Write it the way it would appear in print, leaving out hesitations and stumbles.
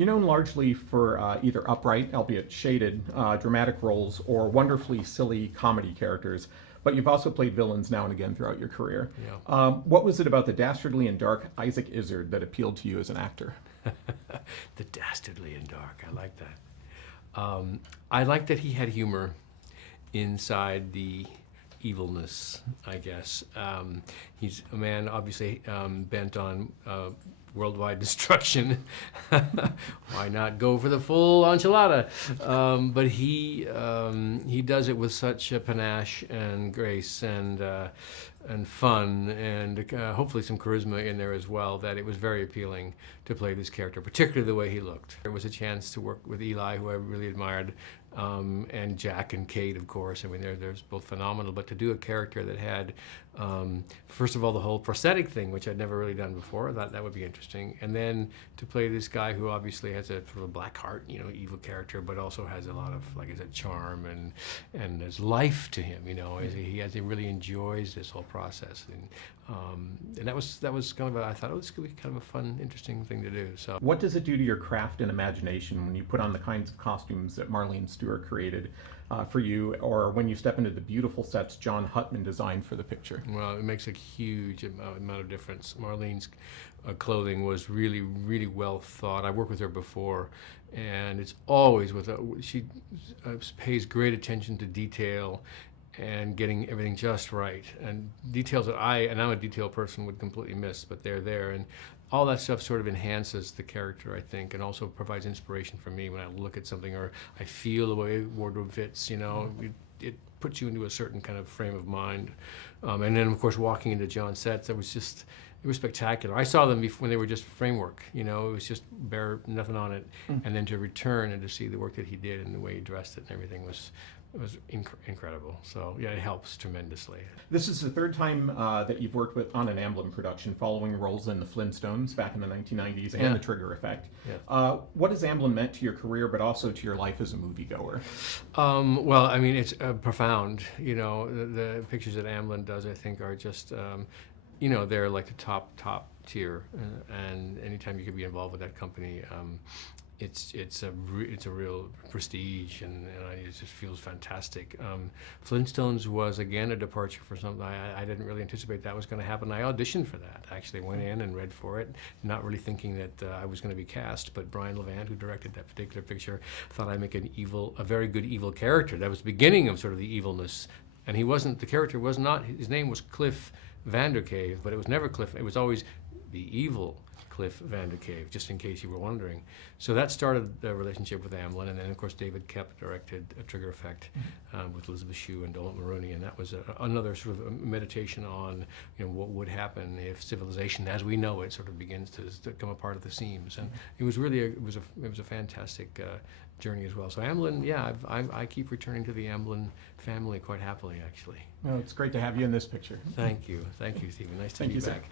You're known largely for either upright, albeit shaded, dramatic roles or wonderfully silly comedy characters, but you've also played villains now and again throughout your career. Yeah. What was it about the dastardly and dark Issac Izard that appealed to you as an actor? The dastardly and dark, I like that. I like that he had humor inside the evilness, I guess. He's a man obviously bent on worldwide destruction. Why not go for the full enchilada? But he does it with such a panache and grace and fun and hopefully some charisma in there as well, that it was very appealing to play this character, particularly the way he looked. There was a chance to work with Eli, who I really admired, and Jack and Kate, of course. I mean, they're both phenomenal, but to do a character that had, first of all, the whole prosthetic thing, which I'd never really done before, I thought that would be interesting. And then to play this guy who obviously has a sort of a black heart, you know, evil character, but also has a lot of, like I said, charm and there's life to him, you know. He really enjoys this whole process. And that was kind of I thought, oh, this could be kind of a fun, interesting thing to do. So, what does it do to your craft and imagination when you put on the kinds of costumes that Marlene Stewart created for you, or when you step into the beautiful sets John Huttman designed for the picture? Well, it makes a huge amount of difference. Marlene's clothing was really, really well thought. I worked with her before, and it's always she pays great attention to detail and getting everything just right, and details that I'm a detail person, would completely miss, but they're there, and all that stuff sort of enhances the character, I think, and also provides inspiration for me when I look at something or I feel the way wardrobe fits, you know. It puts you into a certain kind of frame of mind. And then, of course, walking into John's sets, it was spectacular. I saw them when they were just framework, you know, it was just bare, nothing on it. And then to return and to see the work that he did and the way he dressed it and everything was incredible. So yeah, it helps tremendously. This is the third time that you've worked on an Amblin production, following roles in the Flintstones back in the 1990s and The Trigger Effect. Yeah. What has Amblin meant to your career, but also to your life as a moviegoer? Well, I mean, it's profound. You know, the pictures that Amblin does, I think, are just, you know, they're like the top tier. And anytime you could be involved with that company, it's a real prestige, and it just feels fantastic. Flintstones was again a departure for something I didn't really anticipate that was going to happen. I auditioned for that. I actually went in and read for it, not really thinking that I was going to be cast. But Brian Levant, who directed that particular picture, thought I'd make a very good evil character. That was the beginning of sort of the evilness. And the character was not. His name was Cliff Vandercave, but it was never Cliff. It was always the evil Cliff Vandercave, just in case you were wondering. So that started the relationship with Amblin, and then of course David Koepp directed A Trigger Effect with Elizabeth Shue and Dolan Mulroney, and that was another sort of a meditation on, you know, what would happen if civilization as we know it sort of begins to come apart at the seams. And it was really it was a fantastic journey as well. So Amblin, yeah, I keep returning to the Amblin family quite happily, actually. Well, it's great to have you in this picture. Thank you, Stephen. Nice to be back.